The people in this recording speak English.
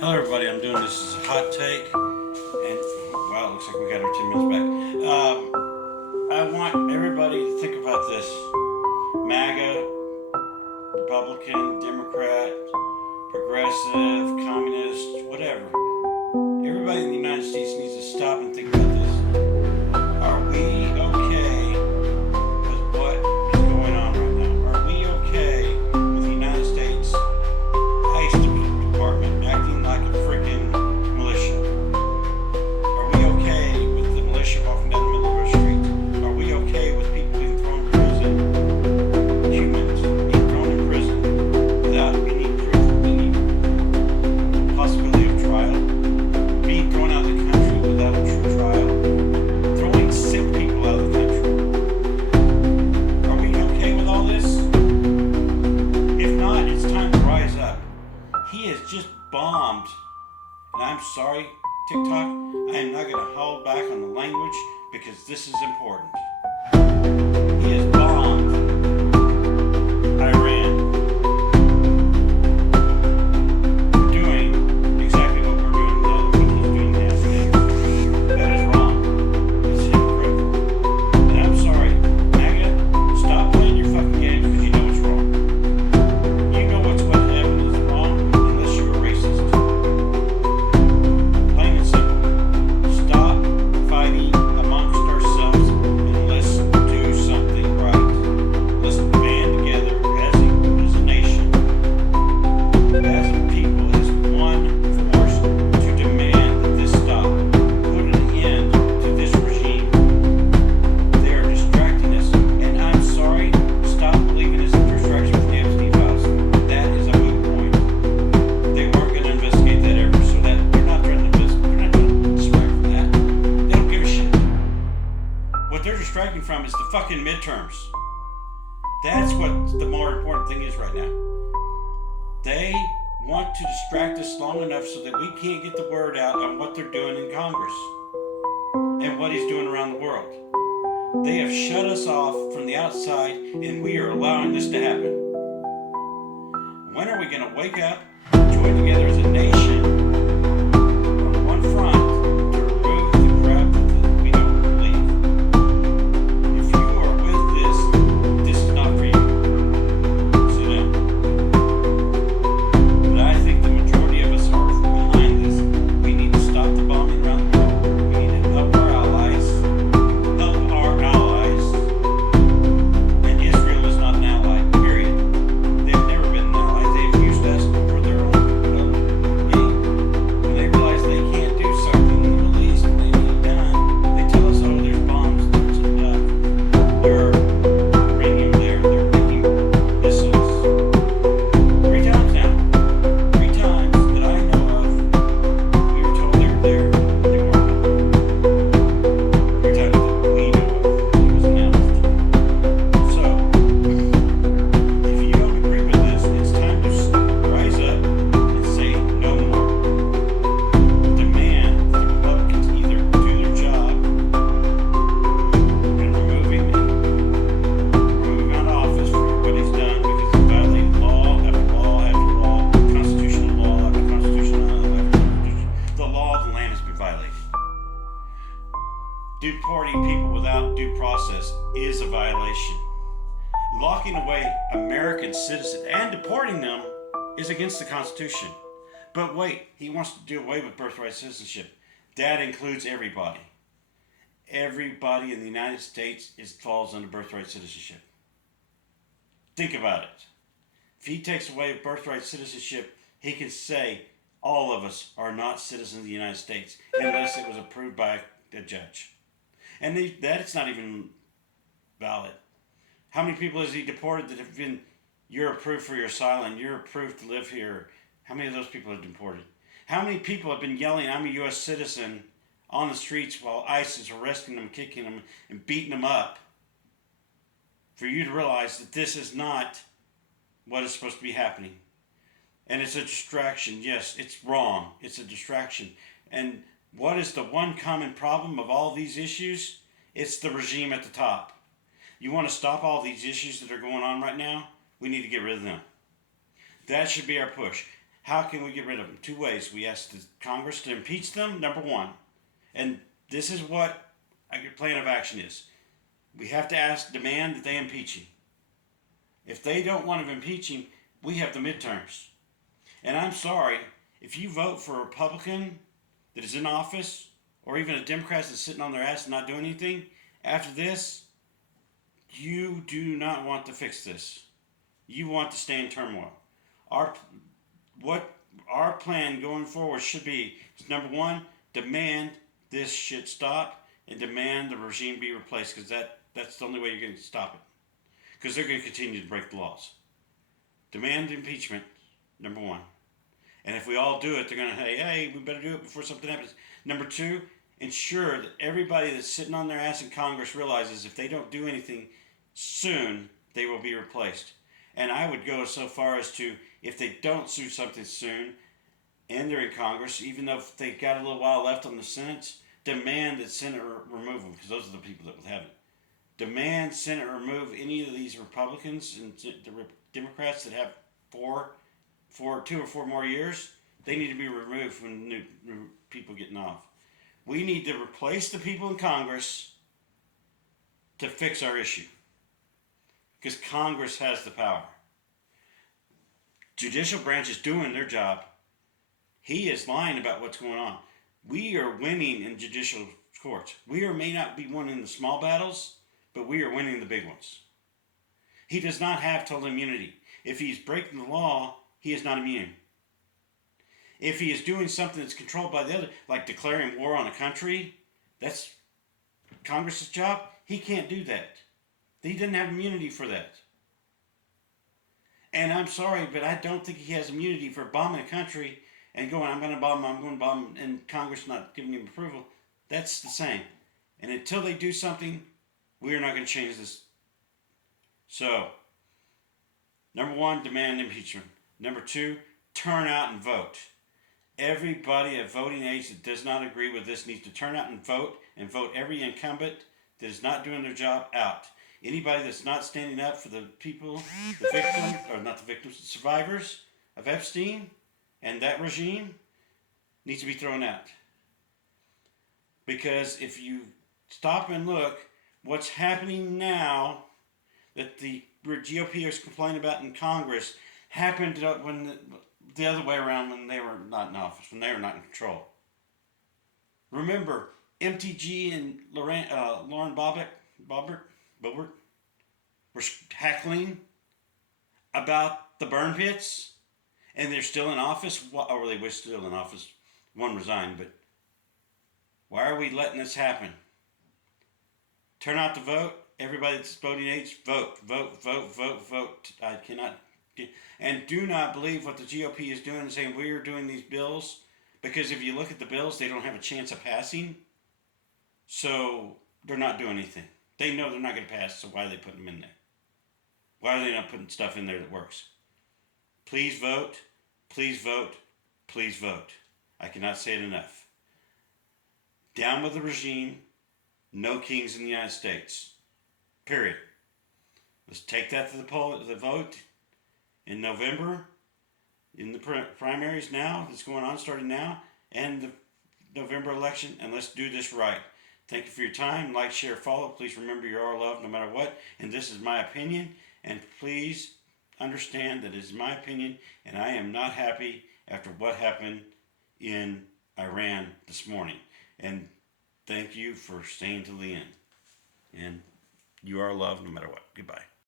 Hello, everybody. I'm doing this as a hot take, and wow, it looks like we got our 10 minutes back. I want everybody to think about this: MAGA, Republican, Democrat, progressive, communist, whatever. Everybody in the United States needs to stop and think about this. Are we okay with what is going on right now? Are we okay with the United States ICE department acting like a freaking militia? Are we okay with the militia walking down the middle of the street? Are we okay with people being thrown in prison? Humans being thrown in prison without any proof of any possibility of trial? Being thrown out of the country without a true trial? Throwing sick people out of the country? Are we okay with all this? If not, it's time to rise up. He has just bombed, and I'm sorry, TikTok, I am not going to hold back on the language because this is important. He has bombed Iran for doing exactly what we're doing now, what he's doing now. That is wrong. It's hypocritical. And I'm sorry, MAGA, stop playing your fucking games because you know it's wrong. You know what happened is wrong unless you're a racist. Plain and simple. Stop fighting amongst ourselves and let's do something right. Let's band together as a nation, as a people, as one force to demand that this stop. Put an end to this regime. They are distracting us, and I'm sorry, stop believing it's a distraction from the Epstein files. That is a moot point. They weren't going to investigate that ever, so that they're not trying to distract from that. They don't give a shit. What they're distracting from is the fucking midterms. That's what the more important thing is right now. They want to distract us long enough so that we can't get the word out on what they're doing in Congress and what he's doing around the world. They have shut us off from the outside, and we are allowing this to happen. When are we going to wake up, join together as a nation on one front to remove the crap that we don't believe? If you are with this is not for you. Sit down. But I think the majority of us are behind this. We need to stop the bombing around the world. We need to help our allies. And Israel is not an ally, period. They've never been an ally. They've used us for their own gain. When they realize they can't do something in the Middle East and they need it done, they tell us, oh, there's bombs, there's uranium there, they're making missiles. 3 times now. 3 times that I know of, we were told they were there, they weren't. 3 times that we know of, it was announced. So, if you don't agree with this, it's time to rise up and say no more. Demand that the Republicans either do their job and remove him out of office for what he's done because he's violated law after law after law, constitutional law after constitutional law after constitutional. The law of the land has been violated. Deporting people without due process is a violation. Locking away American citizens and deporting them is against the Constitution. But wait, he wants to do away with birthright citizenship. That includes everybody. Everybody in the United States falls under birthright citizenship. Think about it. If he takes away birthright citizenship, he can say all of us are not citizens of the United States unless it was approved by a judge. And that's not even valid. How many people has he deported that have been, you're approved for your asylum, you're approved to live here? How many of those people have deported? How many people have been yelling, I'm a U.S. citizen, on the streets while ICE is arresting them, kicking them, and beating them up? For you to realize that this is not what is supposed to be happening. And it's a distraction. Yes, it's wrong. It's a distraction. And what is the one common problem of all these issues? It's the regime at the top. You want to stop all these issues that are going on right now? We need to get rid of them. That should be our push. How can we get rid of them? Two ways. We ask the Congress to impeach them, number one. And this is what a plan of action is. We have to demand that they impeach him. If they don't want to impeach him, we have the midterms. And I'm sorry, if you vote for a Republican that is in office, or even a Democrat that's sitting on their ass and not doing anything, after this, you do not want to fix this. You want to stay in turmoil. What our plan going forward should be is, number one, demand this shit stop and demand the regime be replaced, because that's the only way you're going to stop it. Because they're going to continue to break the laws. Demand impeachment, number one. And if we all do it, they're going to say, hey, we better do it before something happens. Number two, ensure that everybody that's sitting on their ass in Congress realizes if they don't do anything soon, they will be replaced. And I would go so far as to, if they don't do something soon, and they're in Congress, even though if they've got a little while left on the Senate, demand that Senate remove them, because those are the people that will have it. Demand Senate remove any of these Republicans and the Democrats that have 2 or 4 more years. They need to be removed from new people getting off. We need to replace the people in Congress to fix our issue, because Congress has the power. Judicial branch is doing their job. He is lying about what's going on. We are winning in judicial courts. We may not be winning the small battles, but we are winning the big ones. He does not have total immunity. If he's breaking the law, he is not immune. If he is doing something that's controlled by the other, like declaring war on a country, that's Congress's job. He can't do that. He doesn't have immunity for that. And I'm sorry, but I don't think he has immunity for bombing a country and going, I'm going to bomb, and Congress not giving him approval. That's the same. And until they do something, we are not going to change this. So, number one, demand impeachment. Number two, turn out and vote. Everybody at voting age that does not agree with this needs to turn out and vote every incumbent that is not doing their job out. Anybody that's not standing up for the people, the victims, or not the victims, the survivors of Epstein and that regime, needs to be thrown out. Because if you stop and look, what's happening now that the GOP is complaining about in Congress happened when the other way around, when they were not in office, when they were not in control. Remember, MTG and Lauren Boebert were heckling about the burn pits, and they're still in office, or they were still in office. One resigned, but why are we letting this happen? Turn out to vote. Everybody that's voting age, vote. I cannot. And do not believe what the GOP is doing and saying we are doing these bills, because if you look at the bills, they don't have a chance of passing. So they're not doing anything. They know they're not going to pass, so why are they putting them in there? Why are they not putting stuff in there that works? Please vote. Please vote. Please vote. I cannot say it enough. Down with the regime. No kings in the United States. Period. Let's take that to the vote in November, in the primaries now, that's going on, starting now, and the November election, and let's do this right. Thank you for your time. Like, share, follow. Please remember you are loved no matter what, and this is my opinion, and please understand that it is my opinion, and I am not happy after what happened in Iran this morning. And thank you for staying till the end. And you are loved no matter what. Goodbye.